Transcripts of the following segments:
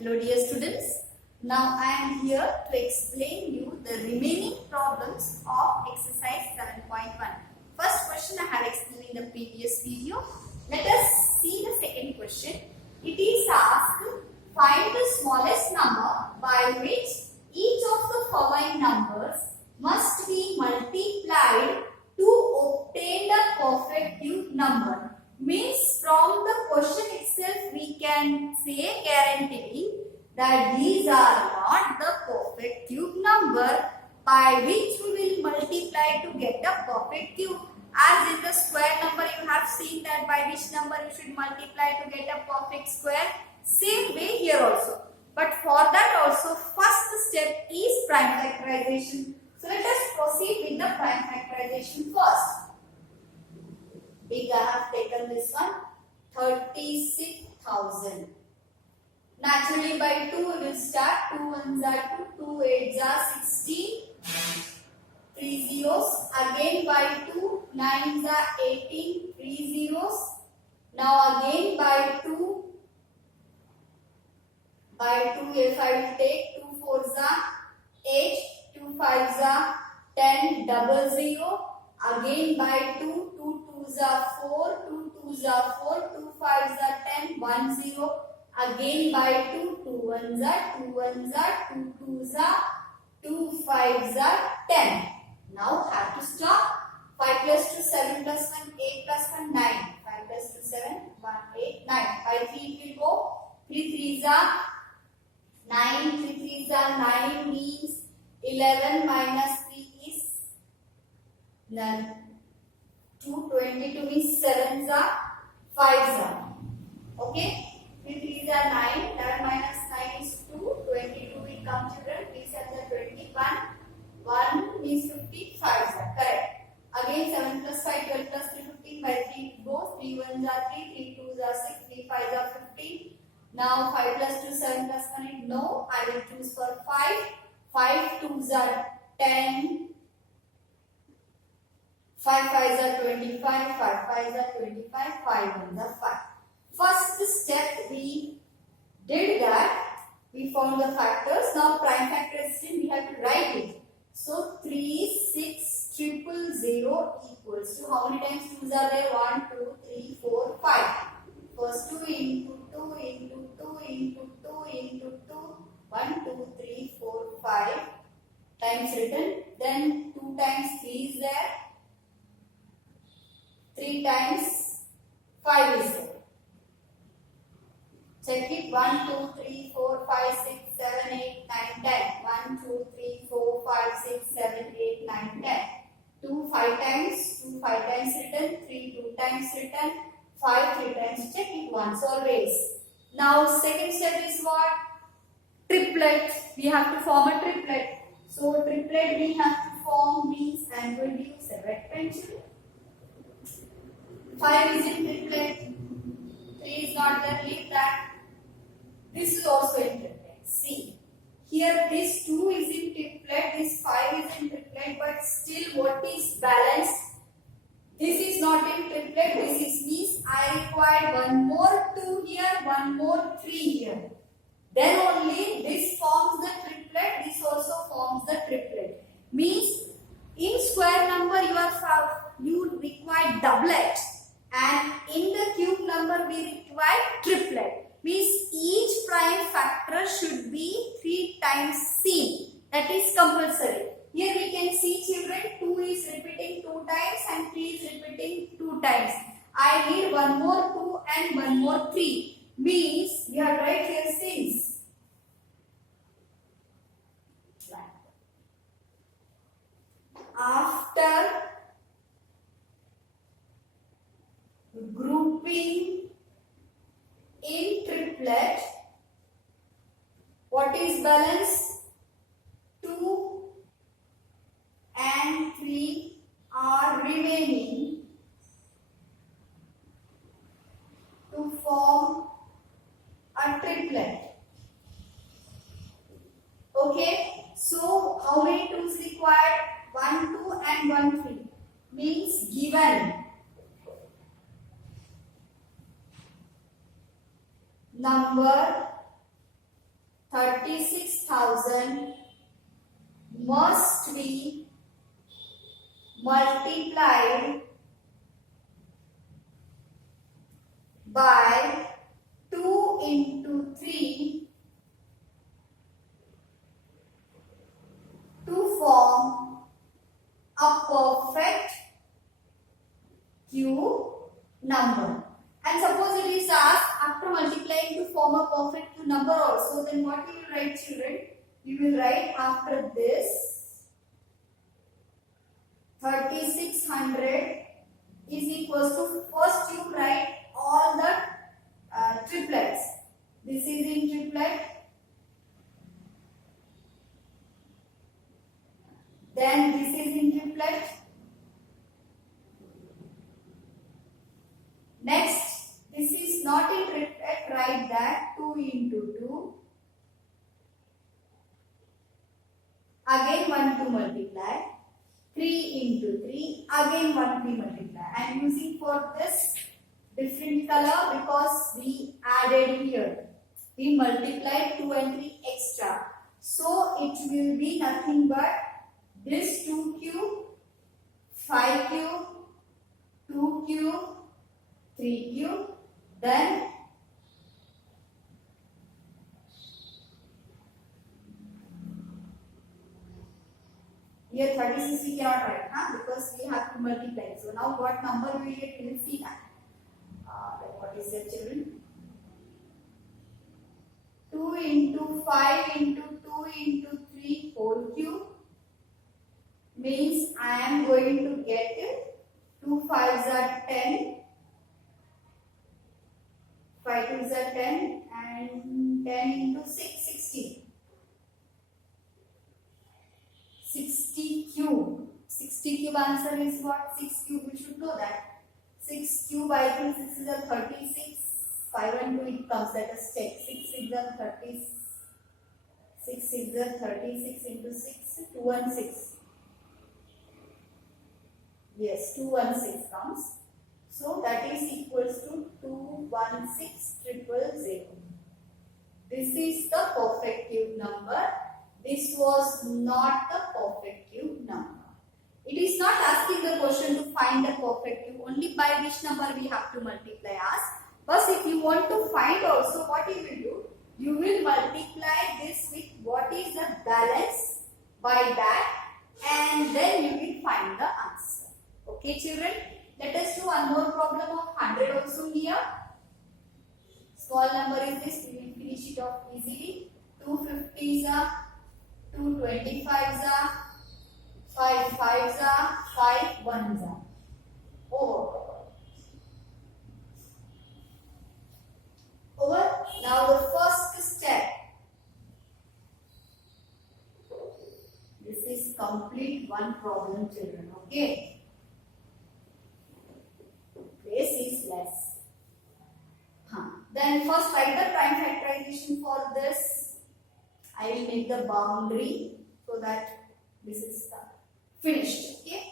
Hello dear students, now I am here to explain you the remaining problems of exercise 7.1. First question I had explained in the previous video. Let us see the second question. It is asked, find the smallest number by which each of the following numbers must be multiplied to obtain the perfect cube number. Means from the question itself we can say guaranteeing that these are not the perfect cube number by which we will multiply to get the perfect cube. As in the square number you have seen that by which number you should multiply to get a perfect square. Same way here also. But for that also first step is prime factorization. So let us proceed with the prime factorization first. Big I have taken this one 36,000. Naturally by 2 we will start. 2 ones are 2, 2 8s are 16. 3 zeros. Again by 2, 9s are 18. 3 zeros. Now again by 2. By 2 if I will take 2 4s are 8. 2 5s are 10. Double 0. Again by 2, 2 2s are 4, 2 2s are 4, 2 5s are 10, 1 0. Again by 2, 2 1s are 2 1s are 2 2s are 2 5s are 10. Now have to stop. 5 plus 2, 7 plus 1, 8 plus 1, 9. 5 plus 2, 7, 1, 8, 9. By 3 it will go. 3 3s are 9, 3 3s are 9 means 11 minus 3 is none. 2, 22 means 7s are 5s are. Okay? 3 3s are 9. 11 minus 9 is 2. 22 will come children. 3 7s are 21. 1 means 50. 5s are correct. Again 7 plus 5, 12 plus 3, 15. By 3 it goes. 3 1s are 3. 3 2s are 6. 3 5s are 15. Now 5 plus 2, 7 plus 1 is no. I will choose for 5. 5 2s are 10. 5 5s are 25, 5 5s are 25, 5 1s are 5. First step we did that, we found the factors. Now prime factorization we have to write it. So 3 6 triple 0 equals to how many times 2's are there? 1 2 3 4 5. First 2 into 2 into 2 into 2 into 2. 1 2 3 4 5 times written. Then 2 times 3 is there. 3 times 5 is there. Check it. 1, 2, 3, 4, 5, 6, 7, 8, 9, 10. 1, 2, 3, 4, 5, 6, 7, 8, 9, 10. 2 5 times. 2 5 times written. 3 2 times written. 5 3 times. Check it once always. Now second step is what? Triplet. We have to form a triplet. So triplet we have to form means I am going to use a red pencil. 5 is in triplet, 3 is not there, leave that. This is also in triplet. See, here this 2 is in triplet, this 5 is in triplet, but still what is balanced? This is not in triplet, this is means I require one more 2 here, one more 3 here. Then only this forms the triplet, this also forms the triplet. Means in square number you require doublet. And in the cube number we require triplet. Means each prime factor should be 3 times seen. That is compulsory. Here we can see children 2 is repeating 2 times and 3 is repeating 2 times. I need one more 2 and one more 3. Means you have right here since. After grouping in triplet, what is balance? 2 and 3 are remaining to form a triplet. Okay, so how many 2's required? 1 2 and 1 3 means given number 36,000 must be multiplied by 2 into 3 to form a perfect cube number. And suppose it is asked after multiplying to form a perfect cube number also, then what you will write, children? You will write after this 3600 is equals to, first you write all the triplets. This is in triplet. Then this is in triplet. Next, this is not in triplet, write that 2 into 2. Again 1 to multiply. 3 into 3. Again 1 to multiply. I am using for this different color because we added here. We multiplied 2 and 3 extra. So it will be nothing but this 2 cube, 5 cube, 2 cube, 3 cube, then here 36 we cannot write, because we have to multiply. So now what number we will get, we will see that. What is that, children? 2 into 5 into 2 into 3 whole cube means I am going to get 2 5s are 10. 5 2s are 10 and 10 into 6, 60. 60 cube. 60 cube answer is what? 6 cube, we should know that. 6 cube, I think 6 is a 36. 5 and 2 it comes, let us check. 6 is a 30. 6 is a 36 into 6, 216. Yes, 216 comes. So that is equals to 216,000. This is the perfect cube number. This was not the perfect cube number. It is not asking the question to find the perfect cube. Only by which number we have to multiply us. But if you want to find also, what you will do? You will multiply this with what is the balance by that, and then you will find the answer. Okay, children? Let us do one more problem of 100 also here. Small number is this, we will finish it off easily. 250s are, 225s are, 5 5s are, 5 1s are. Over. Now the first step. This is complete one problem, children. Okay. Place is less. Then first write the prime factorization for this. I will make the boundary so that this is finished. Okay.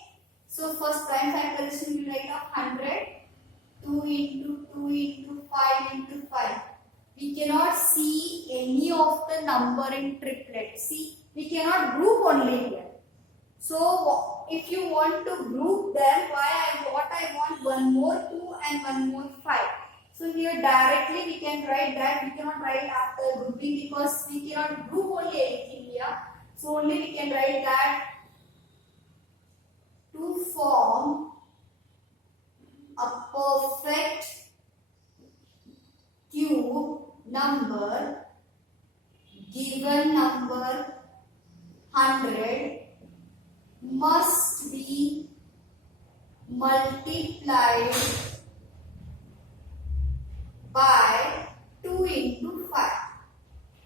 So first prime factorization we write of 100. 2 into 2 into 5 into 5. We cannot see any of the number in triplet. See, we cannot group only here. So if you want to group them, I want one more 2 and one more 5. So here directly we can write that. We cannot write after grouping because we cannot group only anything here. So only we can write that to form a perfect cube number, given number 100 must be multiplied by 2 into 5.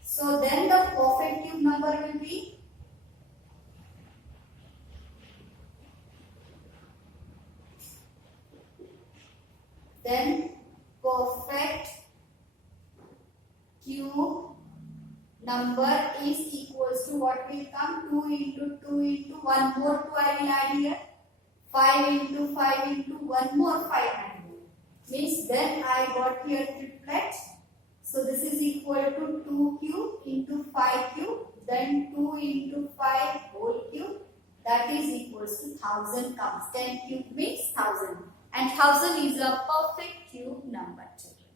So then the perfect cube number will be perfect cube number is equals to what will come? 2 into 2 into 1 more 2 I will add here. 5 into 5 into 1 more 500. Means then I got here triplet. So this is equal to 2 cube into 5 cube, then 2 into 5 whole cube, that is equals to 1000 comes. 10 cube means 1000, and 1000 is a perfect cube number, children.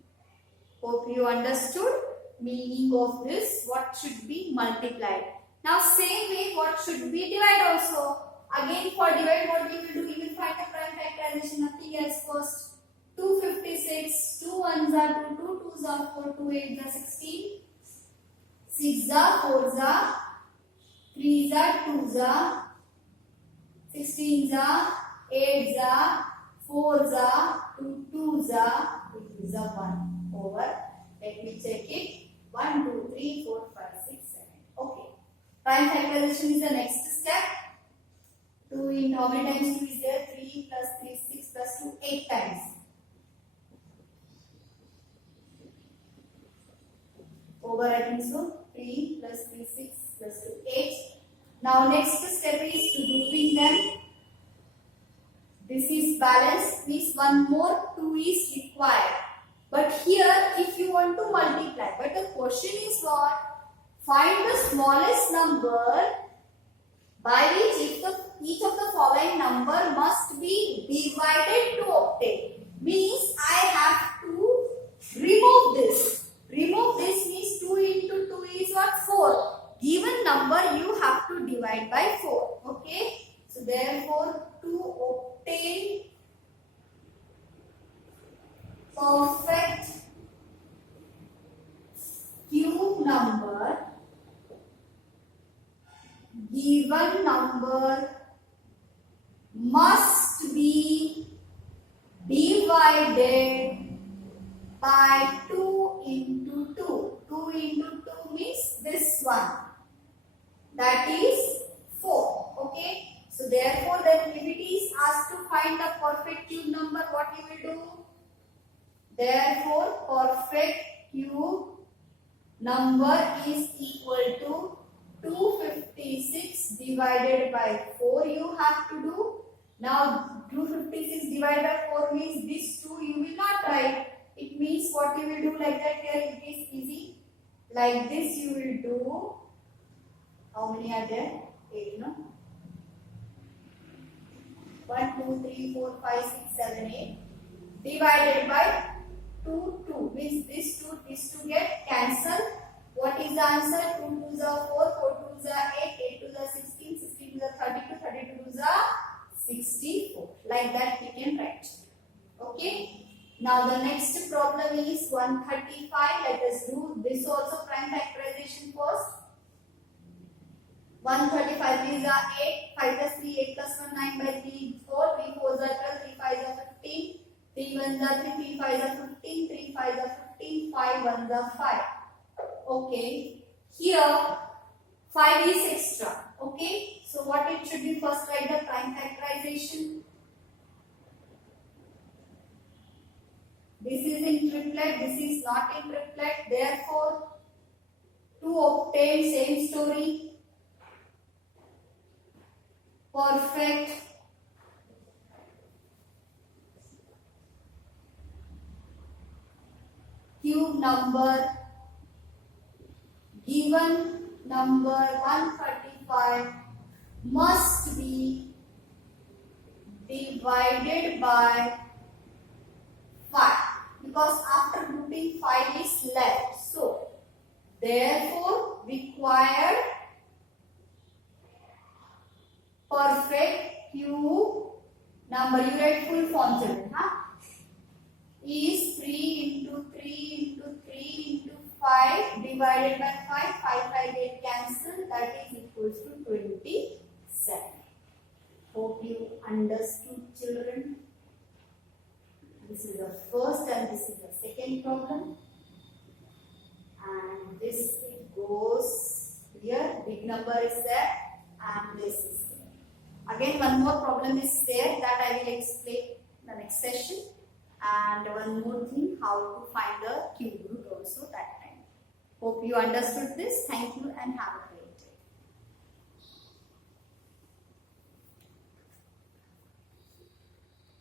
Hope you understood meaning of this, what should be multiplied. Now same way what should be divided also. Again for divide what we will do, we will find the prime factorization, nothing else first. 256, 2 1s are 2, 2 2s are 4, 2 8s are 16, 6s are 4s are, 3s are 2s are, 16s are, 8s are, 4s are, 2 2s are, 2 2s are 1 over. Let me check it. 1 2 3 4 5 6 7. Okay. Prime factorization is the next step. 2 in how many times 2 is there? 3 plus 3 6 plus 2 8 times. Over I think so. 3 plus 3 6 plus 2 8. Now next step is to grouping them. This is balance, means one more 2 is required. But here if you want to multiply, but the question is what? Find the smallest number by which each of the following number must be divided to obtain. Means I have to remove this. Remove this means 2 into 2 is what? 4. Given number you have to divide by 4. Okay. So therefore to obtain perfect cube number, given number must be divided by 2 into 2. 2 into 2 means this one, that is 4. Okay. So therefore then if it is asked to find the perfect cube number, what you will do? Therefore perfect cube number is equal to 256 divided by 4 you have to do. Now 256 divided by 4 means this 2 you will not write. It means what you will do like that, here it is easy. Like this you will do. How many are there? 8, no? 1, 2, 3, 4, 5, 6, 7, 8. Divided by 2, 2. Means this 2 get cancelled. What is the answer? 2 2s are 4, 4 2s are 8, 8 2s are 16, 16 2s are 32, 32 2s are 64. Like that we can write. Okay. Now the next problem is 135. Let us do this also prime factorization first. 135 is 8, 5 plus 3, 8 plus 1, 9 by 3, 4, 3 4s are 12, 3 5s are 15, 3 1s are 3, 3 5s are 15, 3 5s are 15, 5 1s are 5. Okay, here 5 is extra. Okay, so what it should be, first write the prime factorization. This is in triplet, this is not in triplet. Therefore, to obtain same story, perfect cube number, given number 135 must be divided by 5, because after grouping 5 is left. So therefore required perfect cube number, you write full form children, is 3 into 3 into 3 into 5 divided by 5, 5 5 get cancelled, that is equals to 27. Hope you understood children. This is the first and this is the second problem, and this it goes here, big number is there and this is there. Again one more problem is there, that I will explain in the next session, and one more thing, how to find the cube root also that time. Hope you understood this. Thank you and have a